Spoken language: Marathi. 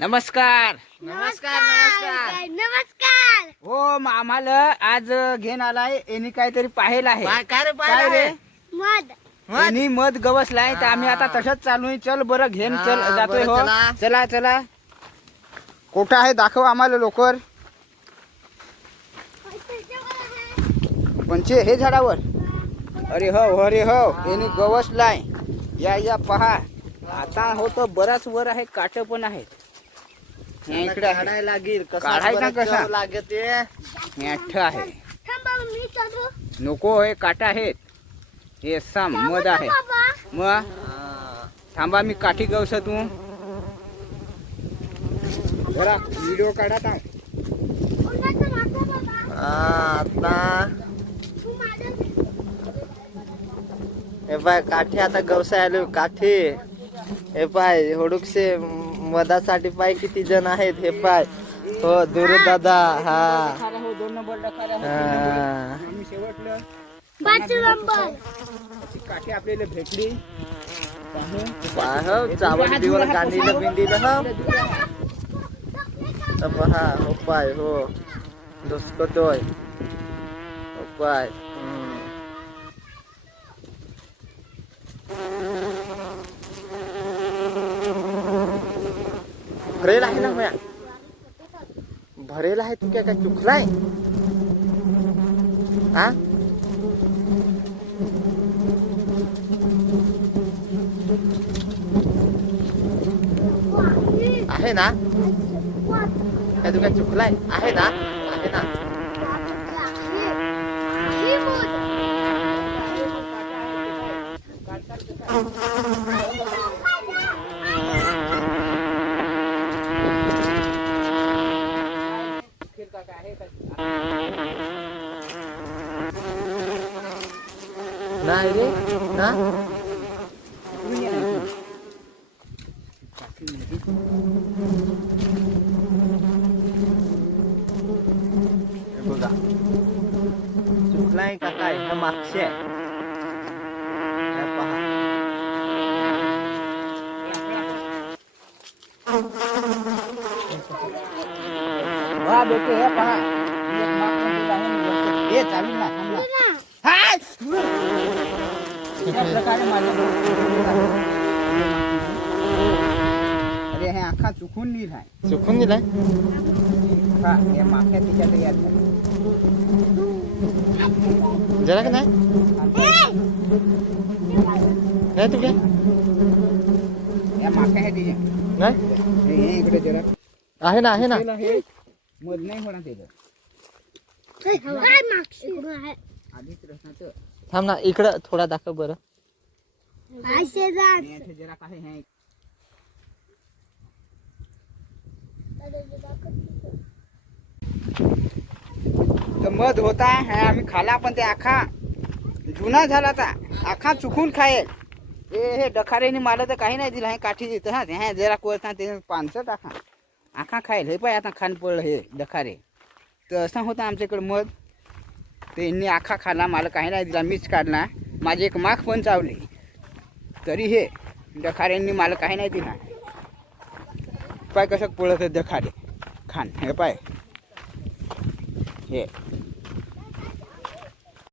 नमस्कार. नमस्कार नमस्कार नमस्कार. हो म- आम्हाला आज घेऊन आलाय. यांनी काहीतरी पाहेल आहे. काय काय रे काय रे? मध. मध? यांनी मध गवसलाय तर आम्ही आता तसंच चालू आहे चल बरं घेऊन हा, चल जातोय बरं, हो. चला. चला चला. कुठं आहे? दाखव आम्हाला लोकर पंचे हे झाडावर. अरे हो अरे हो. यांनी गवसलाय. या या पहा. आता होतो बराच वर आहे काट पण आहेत. हे इकडे लागेल कसा काढायचा बरं कसा? चव लागते हे अठ्ठ आहे. थांबा मी चालू. नको हे काटा आहेत. हे साम मध आहे. मग हा. थांबा मी काठी गवस तू. जरा व्हिडिओ काढा था हा, आता. हे पाय काठी आता गवसाय आलो काठी. हे पाय होडुकसे मधासाठी पाय किती जण आहेत हे पाय. हो दुरु दादा हा. हो, आपल्याला भेटली हो चावल पहा हो पाय हो. दुसकतोय. हो पाय. भरेल आहे ना भया भरेल आहे तू काय काय चुकलाय? हा आहे ना? काय तू काय चुकलाय? आहे ना? आहे ना? ही मध नाही रे ना हे बघा चुकलाय का काय ह्या मागचे आहे. हे पहा हा बेटे हे पहा ही एक माग पण दिला आहे आणि वरती- हे चालू ना थांब ना. हाय! या प्रकारे माझ्या अरे हे आखा चुकून लिहिलाय चुकून दिलाय हा हे माख्या तिच्यात यात झालं. जरा का नाही नाही तू काय या माख्या आहे तिच्या नाही हे हे इकडे जरा आहे ना आहे ना त्याला हे मध नाही होणार त्याचं काय मागशी आहे. आधीच रसनाचं थांब ना इकडं थोडा दाखव बरं. जरा काय तर मध होता हे आम्ही खाला पण ते आखा. जुना झाला ता. आखा चुकून खायल. हे हे डखारेने मला तर काही नाही दिलं हे काठी देतं हा. हे जरा कोरता ते पानसट आखा आखा खायल हे पाय आता खान पडलं हे डखारे तर असं होतं आमच्याकडं मध. त्यांनी आखा खाला मला काही नाही दिला मीच काढला. माझी एक माख पण चावली. तरी हे डखाऱ्यांनी मला काही नाही दिला. पाय कसं पळत आहे डखारे खान हे पाय. हे.